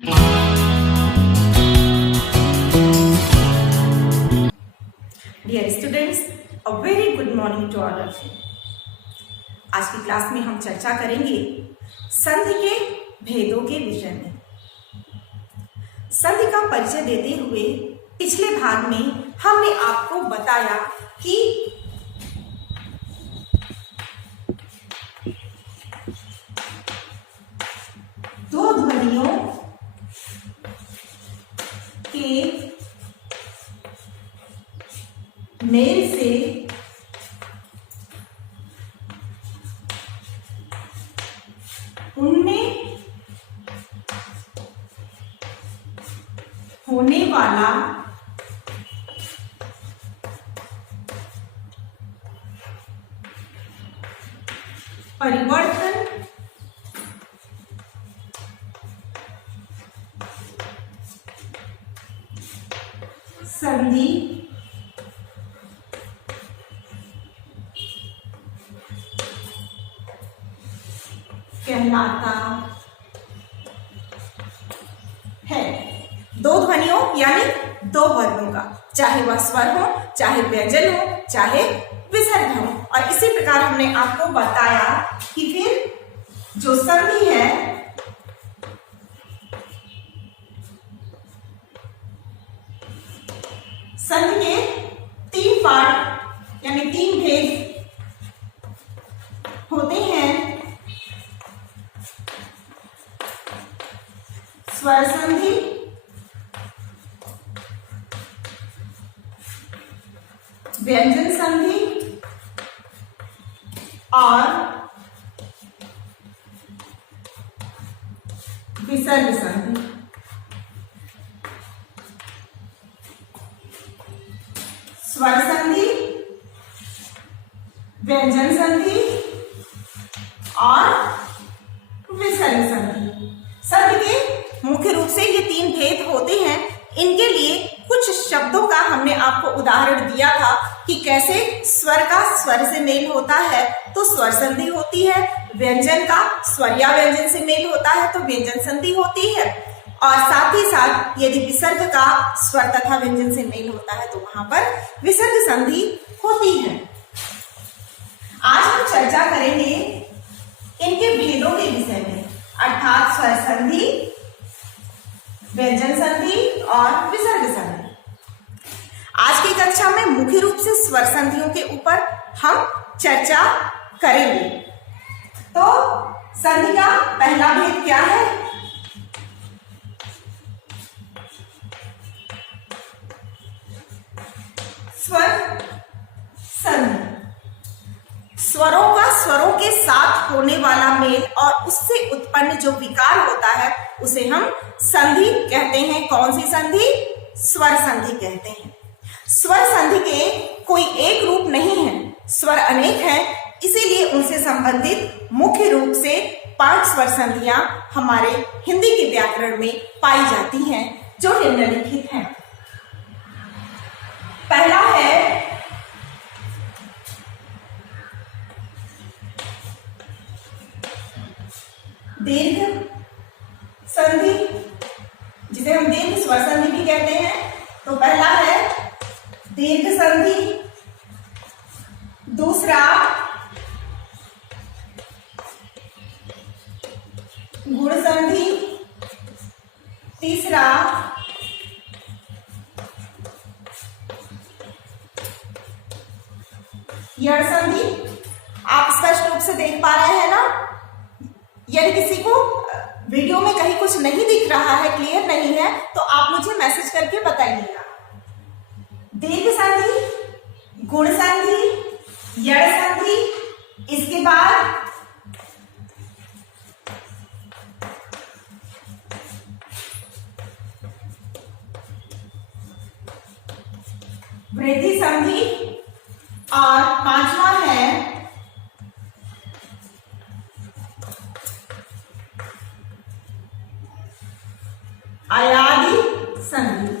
Dear students, a very good morning to all of you. आज की class में हम चर्चा करेंगे संधि के भेदों के विषय में। संधि का परिचय देते हुए पिछले भाग में हमने आपको बताया कि दो ध्वनियों के मेल से उनमें होने वाला परिवर्तन संधि कहलाता है। दो ध्वनियों यानी दो वर्गों का, चाहे वह स्वर हो, चाहे व्यंजन हो, चाहे विसर्ग हो। और इसी प्रकार हमने आपको बताया कि फिर जो संधि है संधि के तीन पार्ट यानी तीन भेद होते हैं। स्वर संधि, व्यंजन संधि और विसर्ग संधि। स्वर संधि, व्यंजन संधि और विसर्ग संधि। संधि के मुख्य रूप से ये तीन भेद होते हैं। इनके लिए कुछ शब्दों का हमने आपको उदाहरण दिया था कि कैसे स्वर का स्वर से मेल होता है तो स्वर संधि होती है, व्यंजन का स्वर या व्यंजन से मेल होता है तो व्यंजन संधि होती है, और साथ ही साथ यदि विसर्ग का स्वर तथा व्यंजन से मेल होता है तो वहां पर विसर्ग संधि होती है। आज हम चर्चा करेंगे इनके भेदों के विषय में, अर्थात स्वर संधि, व्यंजन संधि और विसर्ग संधि। आज की कक्षा में मुख्य रूप से स्वर संधियों के ऊपर हम चर्चा करेंगे। तो संधि का पहला भेद क्या है? स्वर संधि। स्वरों का स्वरों के साथ होने वाला मेल और उससे उत्पन्न जो विकार होता है उसे हम संधि कहते हैं। कौन सी संधि? स्वर संधि कहते हैं। स्वर संधि के कोई एक रूप नहीं है, स्वर अनेक हैं, इसीलिए उनसे संबंधित मुख्य रूप से 5 स्वर संधियां हमारे हिंदी के व्याकरण में पाई जाती हैं, जो निम्नलिखित हैं। पहला है दीर्घ संधि, जिसे हम दीर्घ स्वर संधि भी कहते हैं। तो पहला है दीर्घ संधि, दूसरा गुण संधि, तीसरा यण संधि। आप स्पष्ट रूप से देख पा रहे हैं ना? यदि किसी को वीडियो में कहीं कुछ नहीं दिख रहा है, क्लियर नहीं है, तो आप मुझे मैसेज करके बताइएगा। दीर्घ संधि, गुण संधि, यण संधि, इसके बाद वृद्धि संधि और पांचवा है अयादि संधि।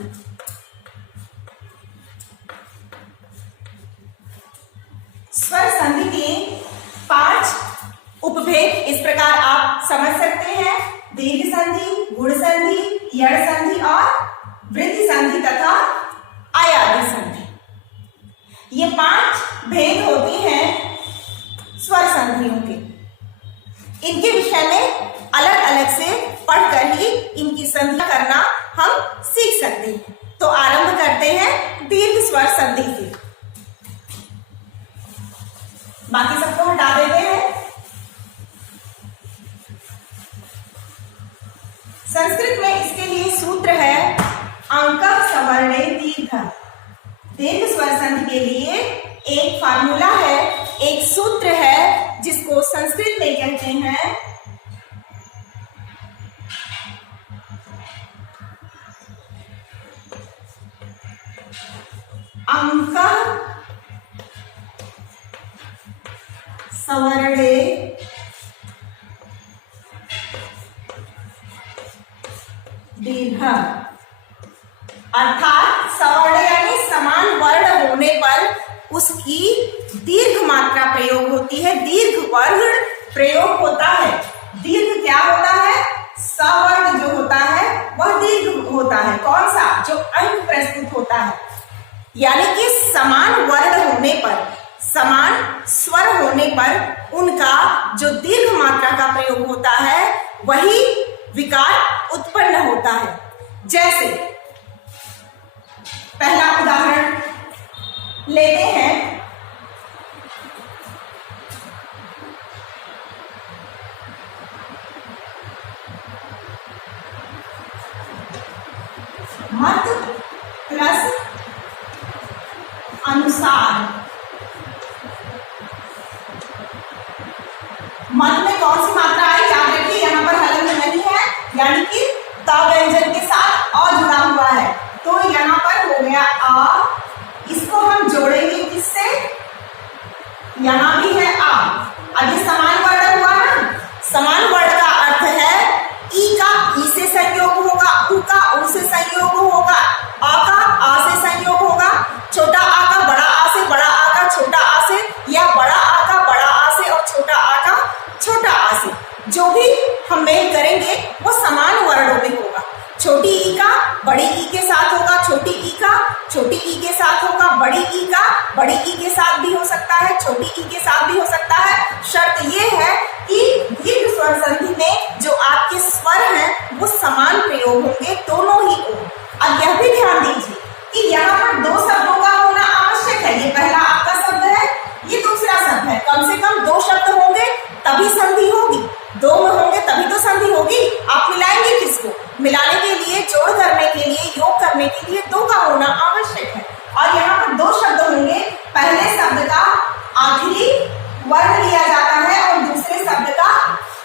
स्वर संधि के 5 उपभेद इस प्रकार आप समझ सकते हैं। दीर्घ संधि, गुण संधि, यड़ संधि और वृद्धि संधि तथा आयादी संधि। ये 5 भेद होते हैं स्वर संधियों के। इनके विषय में अलग अलग से पढ़कर ही इनकी संधि करना हम सीख सकते हैं। तो आरंभ करते हैं दीर्घ स्वर संधि से। बाकी सबको हटा देते हैं। संस्कृत में इसके लिए सूत्र है अंकः सवर्णे दीर्घ। दीर्घ स्वर संधि के लिए एक फार्मूला है, एक सूत्र है जिसको संस्कृत में कहते हैं अंकः सवर्णे दीर्घ। अर्थात सवर्ण यानी समान वर्ण होने पर उसकी दीर्घ मात्रा प्रयोग होती है, दीर्घ वर्ण प्रयोग होता है। दीर्घ क्या होता है? सवर्ण जो होता है वह दीर्घ होता है। कौन सा? जो अंक प्रस्तुत होता है, यानी कि समान वर्ण होने पर, समान स्वर होने पर उनका जो दीर्घ मात्रा का प्रयोग होता है वही विकार उत्पन्न होता है। जैसे पहला उदाहरण लेते हैं। मत प्लस अनुसार। मत में कौन सी मात्रा आई? याद रखिए यहाँ पर हलंत नहीं है, यानी कि त व्यंजन के साथ अ जुड़ा हुआ है। तो यहाँ पर हो गया आ, इसको हम जोड़ेंगे किससे? यहाँ भी है आ। अभी समान वर्ण हुआ ना, समान वर्ण का अर्थ है ई का ई से संयोग होगा, उ का उ से संयोग होगा, आ का आ से संयोग होगा, छोटा आ का बड़ा आ से, बड़ा आ का छोटा आ से, या बड़ा आ का बड़ा आ से और छोटा आ का छोटा आ से। जो भी हम मेल करेंगे वो समान वर्णों में होगा। छोटी ई का बड़ी ई के साथ होगा, छोटी ई का छोटी ई के साथ होगा, बड़ी ई का बड़ी ई के साथ भी हो सकता है, छोटी ई के साथ भी हो सकता है। शर्त ये है कि दीर्घ स्वर संधि में जो आपके स्वर हैं वो समान प्रयोग होंगे, दोनों ही हो। अब यह भी ध्यान दीजिए कि यहाँ पर 2 शब्दों का होना आवश्यक है। ये पहला आपका शब्द है, ये दूसरा शब्द है। कम से कम 2 शब्द होंगे तभी संधि होगी, 2 में होंगे तभी तो संधि होगी। आप मिलाएंगे किसको? मिलाने के लिए, जोड़ करने के लिए, योग करने के लिए 2 का होना आवश्यक है। और यहाँ पर 2 शब्द होंगे। पहले शब्द का आखिरी वर्ण लिया जाता है और दूसरे शब्द का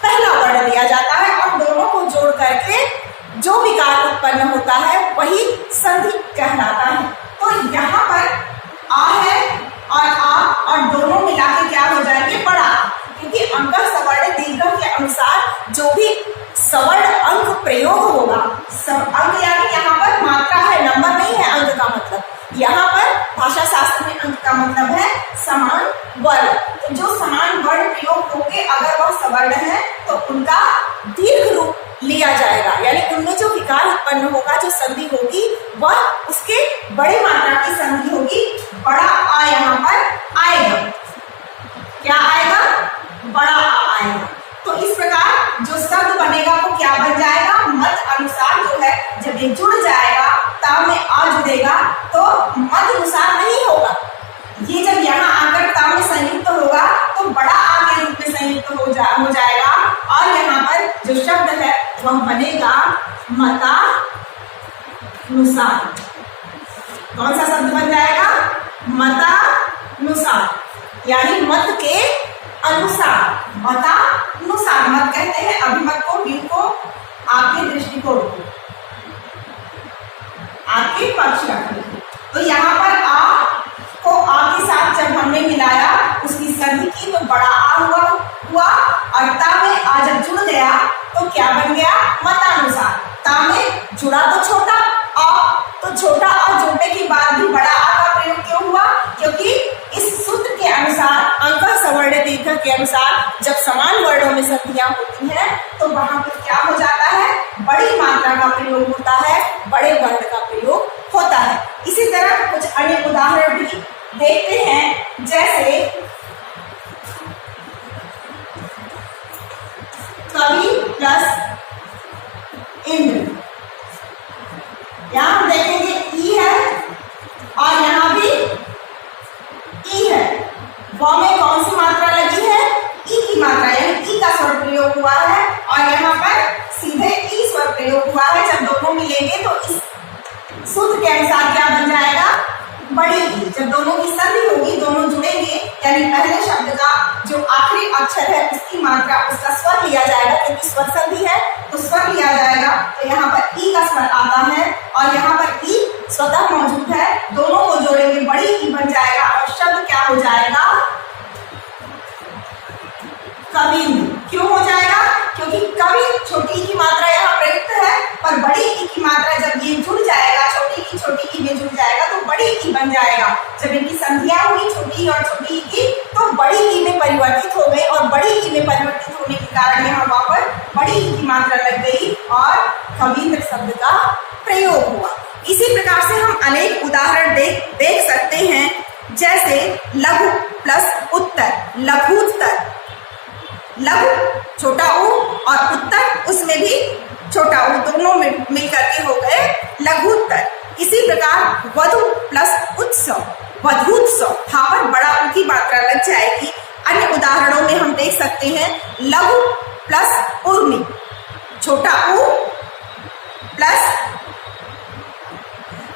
पहला वर्ण लिया जाता है, और दोनों को जोड़ करके जो विकार उत्पन्न होता है वही संधि कहलाता है। तो यहाँ पर आ है और आ और दोनों मिला के क्या हो जाएंगे? बड़ा। क्योंकि अंकः सवर्ण दीर्घ के अनुसार जो भी सवर्ण अंक प्रयोग होगा, अंक यानी यहाँ पर मात्रा है, नंबर नहीं है अंक का मतलब। यहाँ पर भाषा शास्त्र में अंक का मतलब है समान वर्ण। तो जो समान वर्ण प्रयोग होंगे अगर वह सवर्ण है तो उनका दीर्घ रूप लिया जाएगा, यानी उनमें जो विकार उत्पन्न होगा, जो संधि होगी वह उसके बड़ी मात्रा की संधि होगी। बड़ा आ यहाँ पर आएगा। क्या आएगा? बड़ा आ आएगा। तो इस प्रकार जो शब्द बनेगा वो क्या बन जाएगा? मत अनुसार जो है, जब ये जुड़ जाएगा, ता में आ जुड़ेगा तो मत अनुसार नहीं होगा। ये जब यहाँ आकर ता में संयुक्त होगा तो बड़ा आ के रूप में संयुक्त हो जाएगा, और यहाँ पर जो शब्द है वह बनेगा मता नुसार। कौन सा शब्द बन जाएगा? मता नुसार, यानी मत के अनुसार। मता नुसार मत कहते हैं अभिमत को, व्यू को, आपके दृष्टिकोण को, आपके पक्ष रखने को। तो यहाँ पर आ को आ के साथ जब हमने मिलाया, उसकी संधि की तो बड़ा आ हुआ, और ता में आ जब जुड़ गया तो क्या बन गया? मतानुसार। ता में जुड़ा तो छोटा आ, तो छोटा आ जुड़ने के बाद भी बड़ा आ का प्रयोग क्यों हुआ? क्योंकि इस सूत्र के अनुसार, अंकः सवर्ण दीर्घ के अनुसार, जब समान वर्णों में संधियां होती हैं तो वहां पर क्या हो जाता है? बड़ी मात्रा का प्रयोग होता है, बड़े वर्ण का प्रयोग होता है। इसी तरह कुछ अन्य उदाहरण भी देखते हैं, जैसे कवि प्लस इंद्र। यहां हम देखेंगे ई है और यहां भी ई है। व में कौन सी मात्रा लगी है? ई की मात्रा, यानी ई का स्वर प्रयोग हुआ है और यहाँ पर सीधे ई स्वर प्रयोग हुआ है। जब दोनों मिलेंगे तो इस सूत्र के अनुसार क्या बन जाएगा? बड़ी ई। जब दोनों की संधि होगी, दोनों जुड़ेंगे, यानी पहले शब्द का जो आखिरी अक्षर है उसकी मात्रा, उसका स्वर लिया जाएगा, क्योंकि स्वर संधि है तो स्वर लिया जाएगा। तो यहाँ पर ई का स्वर आता है और यहाँ पर ई स्वतः मौजूद है, दोनों को जोड़ेंगे बड़ी ई बन जाएगा और शब्द क्या हो जाएगा? कविंद्र। क्यों हो जाएगा? क्योंकि कवि छोटी की मात्रा यहाँ प्रयुक्त है, पर बड़ी ई की मात्रा जब ये जुड़ जाएगा, छोटी ई में जुड़ जाएगा तो बड़ी ई बन जाएगा। जब इनकी संधियां हुई छोटी और छोटी ई की, तो बड़ी ई में परिवर्तित हो गई और बड़ी ई में परिवर्तित होने के कारण यहाँ वहां पर बड़ी ई की मात्रा लग गई और कविंद्र शब्द का प्रयोग हुआ। इसी प्रकार से हम अनेक उदाहरण देख सकते हैं, जैसे लघु प्लस उत्तर, लघुत्तर। लघु छोटा ऊ और उत्तर उसमें भी छोटा ऊ, दोनों मिलकर के हो गए लघुत्तर। इसी प्रकार वधु प्लस उत्सव, वधूत्सव। यहाँ पर बड़ा ऊ की मात्रा लग जाएगी। अन्य उदाहरणों में हम देख सकते हैं लघु प्लस उर्मी, छोटा ऊ प्लस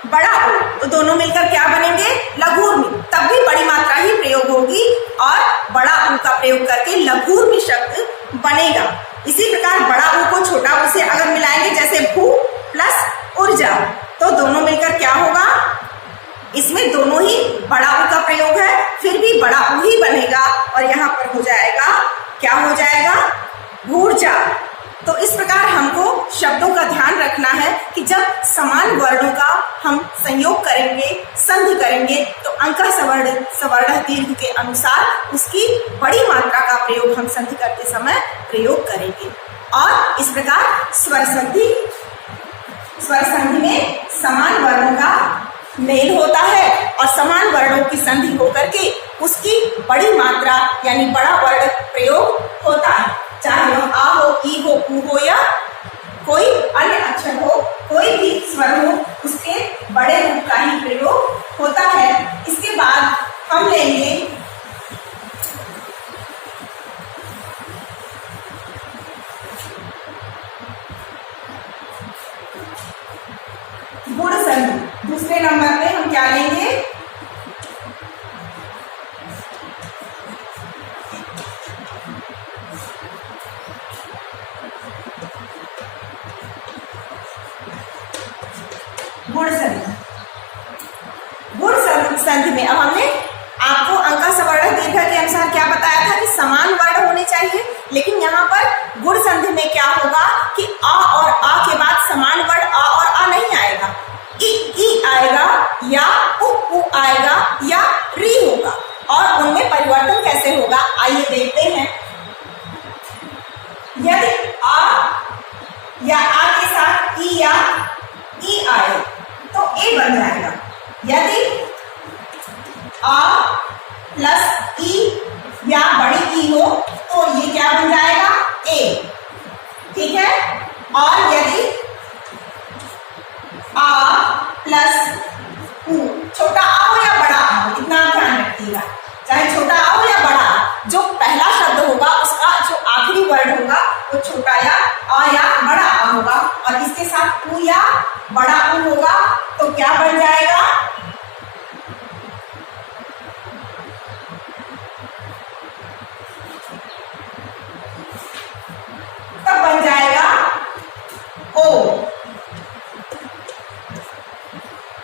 बड़ा ऊ, तो दोनों मिलकर क्या बनेंगे? लघुर्मी। तब भी बड़ी मात्रा ही प्रयोग होगी और बड़ा ऊ का प्रयोग करके लघुर्मी शब्द बनेगा। इसी प्रकार बड़ा ऊ को छोटा ऊ से अगर मिलाएंगे, जैसे भू प्लस ऊर्जा, तो दोनों मिलकर क्या होगा? इसमें दोनों ही बड़ा ऊ का प्रयोग है, फिर भी बड़ा ऊ ही बनेगा और यहाँ पर हो जाएगा, क्या हो जाएगा? ऊर्जा। तो इस प्रकार हमको शब्दों का ध्यान रखना है कि जब समान वर्णों का हम संयोग करेंगे, संधि करेंगे, तो अंक सवर्ण दीर्घ के अनुसार उसकी बड़ी मात्रा का प्रयोग हम संधि करते समय प्रयोग करेंगे। और इस प्रकार स्वर संधि में समान वर्णों का मेल होता है और समान वर्णों की संधि होकर के उसकी बड़ी मात्रा यानी बड़ा वर्ण प्रयोग होता है। चाहे वह आ हो, ई हो, ऊ हो या कोई अन्य अक्षर हो, कोई भी स्वर हो, उसके बड़े रूप का ही प्रयोग होता है। इसके बाद हम लेंगे गुण संधि। दूसरे नंबर पे हम क्या लेंगे? गुण संधि। गुण संधि में अब हमने आपको अंका सवर्ण दीर्घ के अनुसार क्या बताया था कि समान वर्ण होने चाहिए, लेकिन यहाँ पर गुण संधि में क्या होगा कि आ और आ के बाद समान वर्ण आ और आ नहीं आएगा, ई आएगा या उ आएगा या री होगा। और उनमें परिवर्तन कैसे होगा आइए देखते हैं। यदि आ या आ के साथ ई या ई आए तो ए बन जाएगा। यदि आ प्लस ई या बड़ी ई हो तो ये क्या बन जाएगा? ए। ठीक है। और यदि आ प्लस ऊ, छोटा आ हो या बड़ा आ हो, इतना ध्यान रखिएगा, चाहे छोटा आ हो या बड़ा आ, जो पहला शब्द होगा उसका जो आखिरी वर्ण होगा वो छोटा या आ या बड़ा आ होगा और इसके साथ ऊ या बड़ा ऊ होगा तो क्या बन जाएगा? तब बन जाएगा ओ।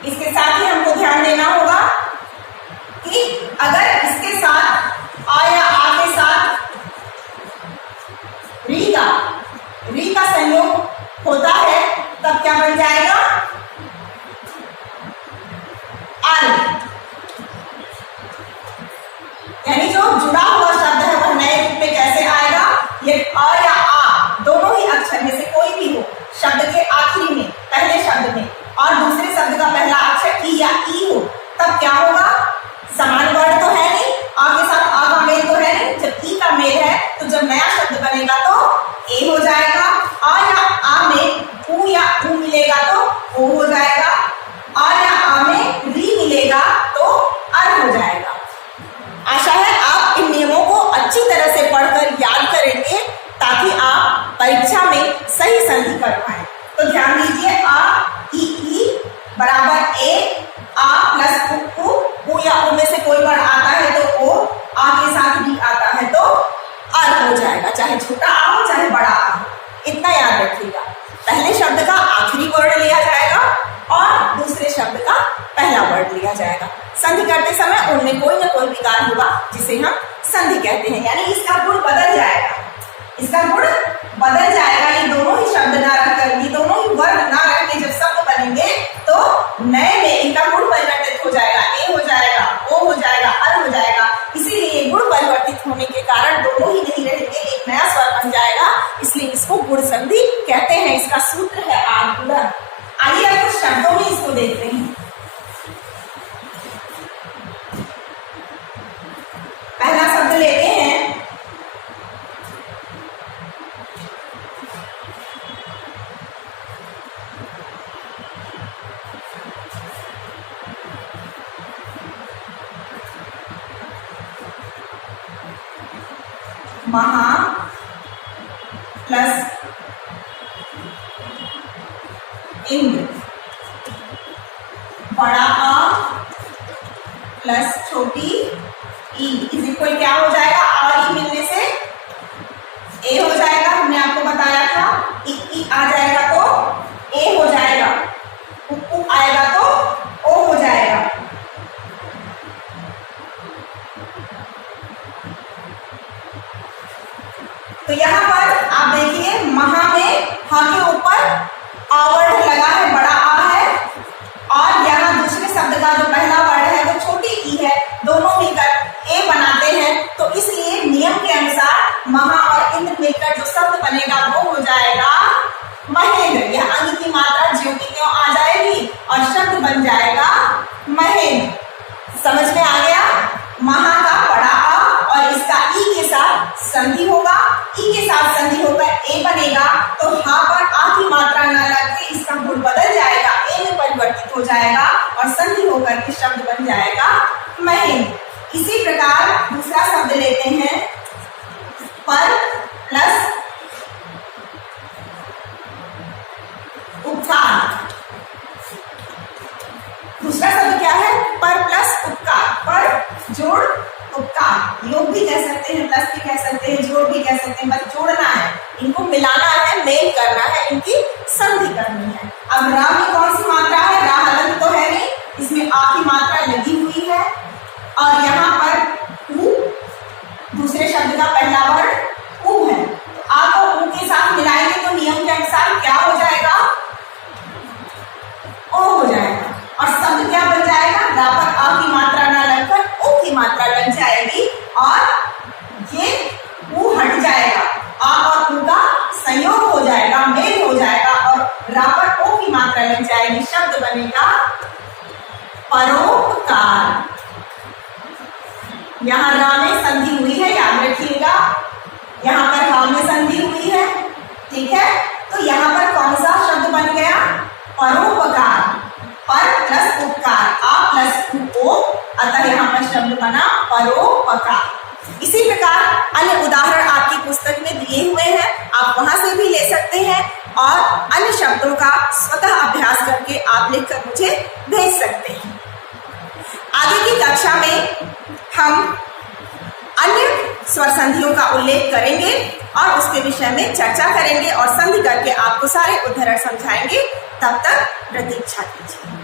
इसके साथ ही हमको ध्यान देना होगा कि अगर इसके साथ आ या आ के साथ री का संयोग होता है तब क्या बन जाएगा? आल। यानी जो जुड़ा हुआ शब्द है वह नए रूप में कैसे आएगा? ये आ या आ दोनों ही अक्षर में से कोई भी हो, शब्द मिलेगा तो ओ हो जाएगा, और या आ में री मिलेगा तो अर हो जाएगा। आशा है आप इन नियमों को अच्छी तरह से पढ़कर याद करेंगे ताकि आप परीक्षा में सही संधि कर पाए। तो ध्यान दीजिए, आ ई बराबर ए, आ प्लस उ या उ में से कोई वर्ण आता है तो ओ, आ के साथ भी आता है तो अर हो जाएगा, चाहे छोटा आ हो चाहे बड़ा आ हो। इतना याद रखिएगा, पहले शब्द का आखिरी वर्ण लिया जाएगा और दूसरे शब्द का पहला वर्ण लिया जाएगा। संधि करते समय उनमें कोई ना कोई विकार होगा जिसे हम संधि कहते हैं, यानी इसका गुण बदल जाएगा, इसका गुण बदल जाएगा। ये दोनों ही शब्द ना रखकर, ये दोनों ही वर्ण ना रख के जब शब्द बनेंगे तो नए में इनका गुण परिवर्तित हो जाएगा, ए हो जाएगा, ओ हो जाएगा, अर हो जाएगा। इसीलिए गुण परिवर्तित होने के कारण दोनों ही नहीं रहेंगे, एक नया स्वर बन जाएगा, इसलिए इसको गुण संधि कहते हैं। इसका सूत्र है आगुणन। आइए अब कुछ शब्दों में इसको देखते हैं। पहला शब्द लेते हैं महा प्लस इंद्र, बड़ा आ प्लस छोटी ई इज इक्वल क्या हो जाएगा, आ ई मिलने से ए हो जाएगा, हमने आपको बताया था। ई आ जाएगा तो ए हो जाएगा, उ आएगा तो ओ हो जाएगा। तो यहाँ पर आप देखिए, महा में हा के ऊपर आवर्ण लगा है, बड़ा आ है, और यहाँ दूसरे शब्द का जो पहला वर्ण है वो छोटी ई है, दोनों मिलकर ए बनाते हैं। तो इसलिए नियम के अनुसार महा और इंद्र मिलकर जो शब्द बनेगा वो हो जाएगा महेंद्र। यह अंग की मात्रा ज्यों की त्यों आ जाएगी और शब्द बन जाएगा महेंद्र। समझ में आ गया? महा का बड़ा आ और इसका ई के साथ संधि होगा, ई के साथ संधि होकर ए बनेगा, तो हा पर आ की मात्रा न लग के इसका गुण बदल जाएगा, ए में परिवर्तित हो जाएगा और संधि होकर के शब्द बन जाएगा महेंद्र। इसी प्रकार दूसरा शब्द लेते हैं, पर प्लस उपकार। दूसरा शब्द क्या है? पर प्लस उपकार, पर जोड़ उपकार, योग भी कह सकते हैं, प्लस भी कह सकते हैं, जोड़ भी कह सकते हैं, बस जोड़ना है, इनको मिलाना है, मेल करना है, इनकी संधि करनी है। अब रा में कौन सी मात्रा है? रा हलंत तो है नहीं, इसमें आ की मात्रा लगी हुई है, और यहाँ पर उ दूसरे शब्द का पहला वर्ण उ है, तो आ को उ के साथ मिलाएंगे तो नियम के अनुसार क्या हो जाएगा? ओ हो जाएगा, और शब्द क्या बन जाएगा? रा पर आ की मात्रा न लगकर ओ की मात्रा लग जाएगी और ये उ हट जाएगा, आ और उ का संयोग हो जाएगा, मेल हो जाएगा, और रा पर ओ की मात्रा लग जाएगी, शब्द बनेगा परोपकार। यहाँ रा में संधि हुई है, याद रखिएगा, यहाँ पर हा में संधि हुई है, ठीक है। तो यहाँ पर कौन सा शब्द बन गया? परोपकार, पर प्लस उपकार, आ प्लस ओ, अतः यहाँ पर शब्द बना परोपकार। इसी प्रकार अन्य उदाहरण आपकी पुस्तक में दिए हुए हैं, आप वहां से भी ले सकते हैं और अन्य शब्दों का स्वतः अभ्यास करके आप लिखकर मुझे भेज सकते हैं। आगे की कक्षा में हम अन्य स्वर संधियों का उल्लेख करेंगे और उसके विषय में चर्चा करेंगे और संधि करके आपको सारे उदाहरण समझाएंगे। तब तक प्रतीक्षा कीजिए।